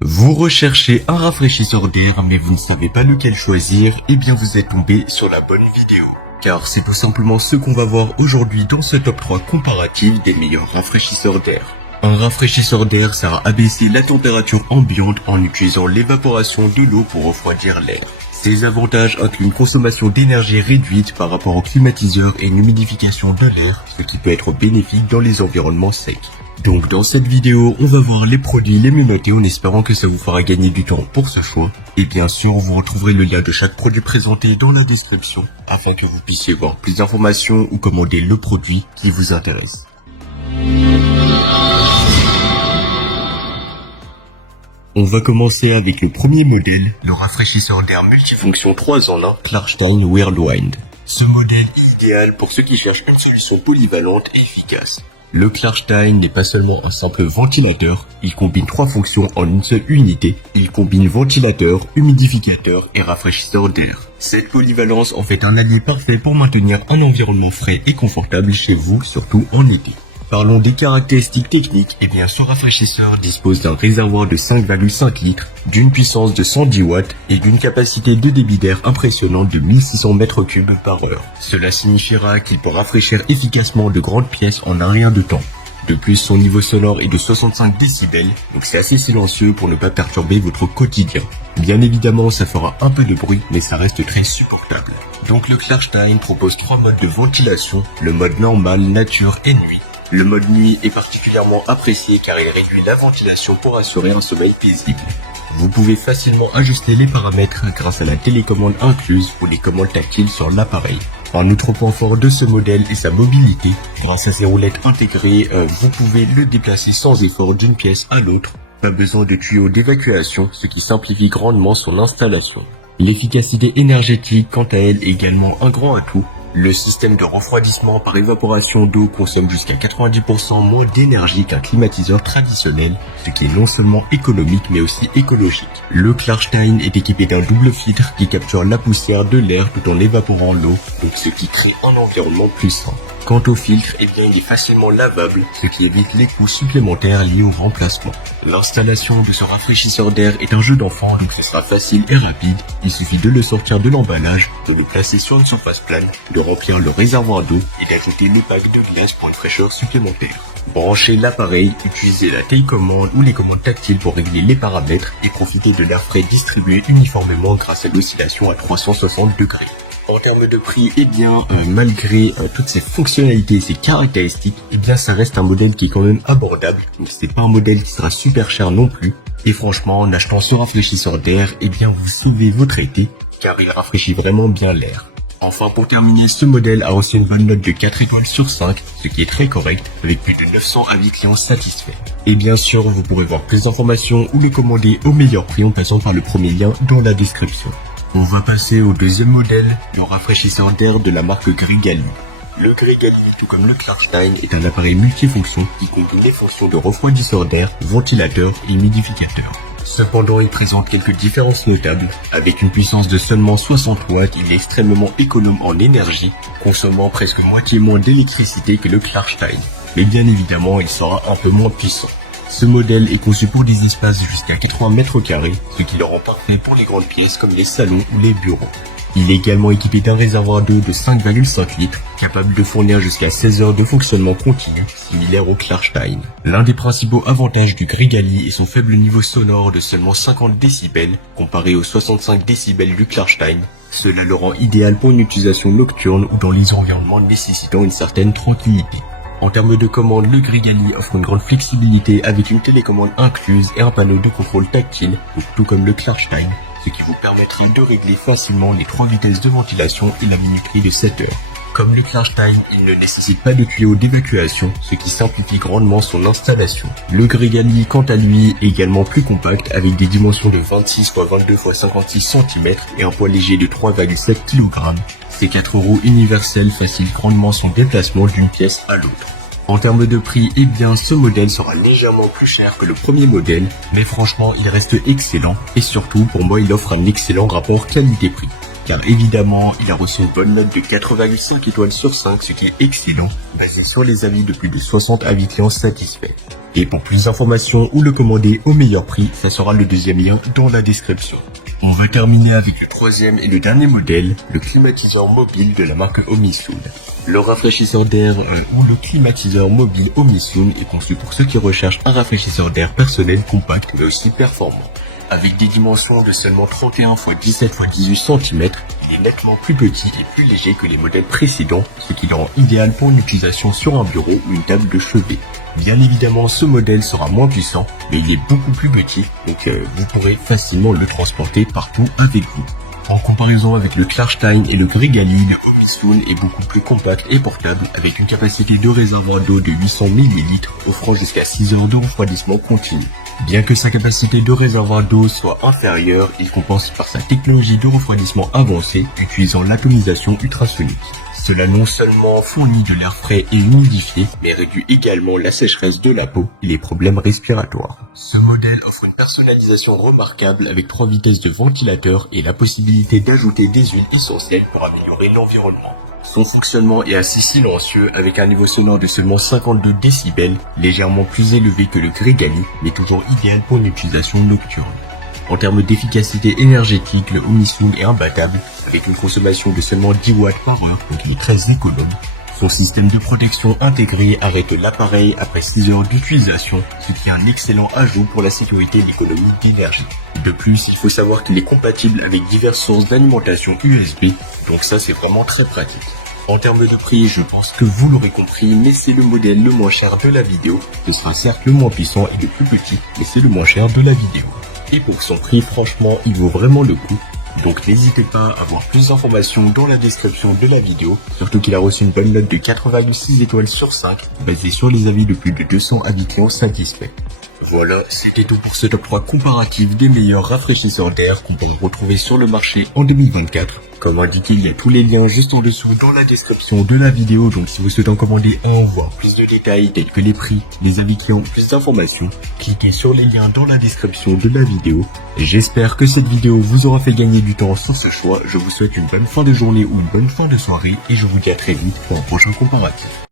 Vous recherchez un rafraîchisseur d'air mais vous ne savez pas lequel choisir, eh bien vous êtes tombé sur la bonne vidéo. Car c'est tout simplement ce qu'on va voir aujourd'hui dans ce top 3 comparatif des meilleurs rafraîchisseurs d'air. Un rafraîchisseur d'air sert à abaisser la température ambiante en utilisant l'évaporation de l'eau pour refroidir l'air. Ses avantages incluent une consommation d'énergie réduite par rapport au climatiseur et une humidification de l'air, ce qui peut être bénéfique dans les environnements secs. Donc dans cette vidéo, on va voir les produits les mieux notés en espérant que ça vous fera gagner du temps pour ce choix. Et bien sûr, vous retrouverez le lien de chaque produit présenté dans la description afin que vous puissiez voir plus d'informations ou commander le produit qui vous intéresse. On va commencer avec le premier modèle, le rafraîchisseur d'air multifonction 3 en 1 Klarstein Whirlwind. Ce modèle est idéal pour ceux qui cherchent une solution polyvalente et efficace. Le Klarstein n'est pas seulement un simple ventilateur, il combine 3 fonctions en une seule unité. Il combine ventilateur, humidificateur et rafraîchisseur d'air. Cette polyvalence en fait un allié parfait pour maintenir un environnement frais et confortable chez vous, surtout en été. Parlons des caractéristiques techniques, et bien ce rafraîchisseur dispose d'un réservoir de 5,5 litres, d'une puissance de 110 watts et d'une capacité de débit d'air impressionnante de 1600 mètres cubes par heure. Cela signifiera qu'il peut rafraîchir efficacement de grandes pièces en un rien de temps. De plus, son niveau sonore est de 65 décibels, donc c'est assez silencieux pour ne pas perturber votre quotidien. Bien évidemment, ça fera un peu de bruit, mais ça reste très supportable. Donc le Klarstein propose 3 modes de ventilation, le mode normal, nature et nuit. Le mode nuit est particulièrement apprécié car il réduit la ventilation pour assurer un sommeil paisible. Vous pouvez facilement ajuster les paramètres grâce à la télécommande incluse ou les commandes tactiles sur l'appareil. Un autre point fort de ce modèle est sa mobilité. Grâce à ses roulettes intégrées, vous pouvez le déplacer sans effort d'une pièce à l'autre. Pas besoin de tuyaux d'évacuation, ce qui simplifie grandement son installation. L'efficacité énergétique, quant à elle, est également un grand atout. Le système de refroidissement par évaporation d'eau consomme jusqu'à 90% moins d'énergie qu'un climatiseur traditionnel, ce qui est non seulement économique mais aussi écologique. Le Klarstein est équipé d'un double filtre qui capture la poussière de l'air tout en évaporant l'eau, donc ce qui crée un environnement plus sain. Quant au filtre, eh bien il est facilement lavable, ce qui évite les coûts supplémentaires liés au remplacement. L'installation de ce rafraîchisseur d'air est un jeu d'enfant, donc ce sera facile et rapide. Il suffit de le sortir de l'emballage, de le placer sur une surface plane, de remplir le réservoir d'eau et d'ajouter le pack de glace pour une fraîcheur supplémentaire. Branchez l'appareil, utilisez la télécommande ou les commandes tactiles pour régler les paramètres et profitez de l'air frais distribué uniformément grâce à l'oscillation à 360 degrés. En termes de prix, eh bien, malgré toutes ces fonctionnalités et ces caractéristiques, eh bien, ça reste un modèle qui est quand même abordable. Donc, c'est pas un modèle qui sera super cher non plus. Et franchement, en achetant ce rafraîchisseur d'air, eh bien, vous sauvez votre été, car il rafraîchit vraiment bien l'air. Enfin, pour terminer, ce modèle a reçu une bonne note de 4 étoiles sur 5, ce qui est très correct, avec plus de 900 avis clients satisfaits. Et bien sûr, vous pourrez voir plus d'informations ou le commander au meilleur prix en passant par le premier lien dans la description. On va passer au deuxième modèle, le rafraîchisseur d'air de la marque Grigali. Le Grigali, tout comme le Klarstein, est un appareil multifonction qui combine les fonctions de refroidisseur d'air, ventilateur et humidificateur. Cependant, il présente quelques différences notables. Avec une puissance de seulement 60 watts, il est extrêmement économe en énergie, consommant presque moitié moins d'électricité que le Klarstein. Mais bien évidemment, il sera un peu moins puissant. Ce modèle est conçu pour des espaces jusqu'à 80 mètres carrés, ce qui le rend parfait pour les grandes pièces comme les salons ou les bureaux. Il est également équipé d'un réservoir d'eau de 5,5 litres, capable de fournir jusqu'à 16 heures de fonctionnement continu, similaire au Klarstein. L'un des principaux avantages du Grigali est son faible niveau sonore de seulement 50 décibels, comparé aux 65 décibels du Klarstein. Cela le rend idéal pour une utilisation nocturne ou dans les environnements nécessitant une certaine tranquillité. En termes de commande, le Grigali offre une grande flexibilité avec une télécommande incluse et un panneau de contrôle tactile, tout comme le Klarstein, ce qui vous permettra de régler facilement les 3 vitesses de ventilation et la minuterie de 7 heures. Comme le Klarstein, il ne nécessite pas de tuyau d'évacuation, ce qui simplifie grandement son installation. Le Grigali, quant à lui, est également plus compact avec des dimensions de 26 x 22 x 56 cm et un poids léger de 3,7 kg. Ces 4 roues universelles facilitent grandement son déplacement d'une pièce à l'autre. En termes de prix, eh bien, ce modèle sera légèrement plus cher que le premier modèle, mais franchement, il reste excellent et surtout, pour moi, il offre un excellent rapport qualité-prix. Car évidemment, il a reçu une bonne note de 4,5 étoiles sur 5, ce qui est excellent, basé sur les avis de plus de 60 avis clients satisfaits. Et pour plus d'informations ou le commander au meilleur prix, ça sera le deuxième lien dans la description. On va terminer avec le troisième et le dernier modèle, le climatiseur mobile de la marque Omisun. Le rafraîchisseur d'air ou le climatiseur mobile Omisun est conçu pour ceux qui recherchent un rafraîchisseur d'air personnel compact mais aussi performant. Avec des dimensions de seulement 31 x 17 x 18 cm, il est nettement plus petit et plus léger que les modèles précédents, ce qui le rend idéal pour une utilisation sur un bureau ou une table de chevet. Bien évidemment, ce modèle sera moins puissant, mais il est beaucoup plus petit, donc vous pourrez facilement le transporter partout avec vous. En comparaison avec le Klarstein et le Grigali, le Omisun est beaucoup plus compact et portable, avec une capacité de réservoir d'eau de 800 ml, offrant jusqu'à 6 heures de refroidissement continu. Bien que sa capacité de réservoir d'eau soit inférieure, il compense par sa technologie de refroidissement avancée, utilisant l'atomisation ultrasonique. Cela non seulement fournit de l'air frais et humidifié, mais réduit également la sécheresse de la peau et les problèmes respiratoires. Ce modèle offre une personnalisation remarquable avec 3 vitesses de ventilateur et la possibilité d'ajouter des huiles essentielles pour améliorer l'environnement. Son fonctionnement est assez silencieux avec un niveau sonore de seulement 52 décibels, légèrement plus élevé que le Grigali, mais toujours idéal pour une utilisation nocturne. En termes d'efficacité énergétique, le Omisun est imbattable, avec une consommation de seulement 10 watts par heure, donc il est très économe. Son système de protection intégré arrête l'appareil après 6 heures d'utilisation, ce qui est un excellent ajout pour la sécurité et l'économie d'énergie. De plus, il faut savoir qu'il est compatible avec diverses sources d'alimentation USB, donc ça c'est vraiment très pratique. En termes de prix, je pense que vous l'aurez compris, mais c'est le modèle le moins cher de la vidéo. Ce sera certes le moins puissant et le plus petit, mais c'est le moins cher de la vidéo. Et pour son prix, franchement, il vaut vraiment le coup. Donc n'hésitez pas à voir plus d'informations dans la description de la vidéo, surtout qu'il a reçu une bonne note de 4,6 étoiles sur 5, basée sur les avis de plus de 200 avis clients satisfaits. Voilà, c'était tout pour ce top 3 comparatif des meilleurs rafraîchisseurs d'air qu'on peut retrouver sur le marché en 2024. Comme indiqué, il y a tous les liens juste en dessous dans la description de la vidéo, donc si vous souhaitez en commander un, voir plus de détails tels que les prix, les avis clients, plus d'informations, cliquez sur les liens dans la description de la vidéo. J'espère que cette vidéo vous aura fait gagner du temps sur ce choix. Je vous souhaite une bonne fin de journée ou une bonne fin de soirée et je vous dis à très vite pour un prochain comparatif.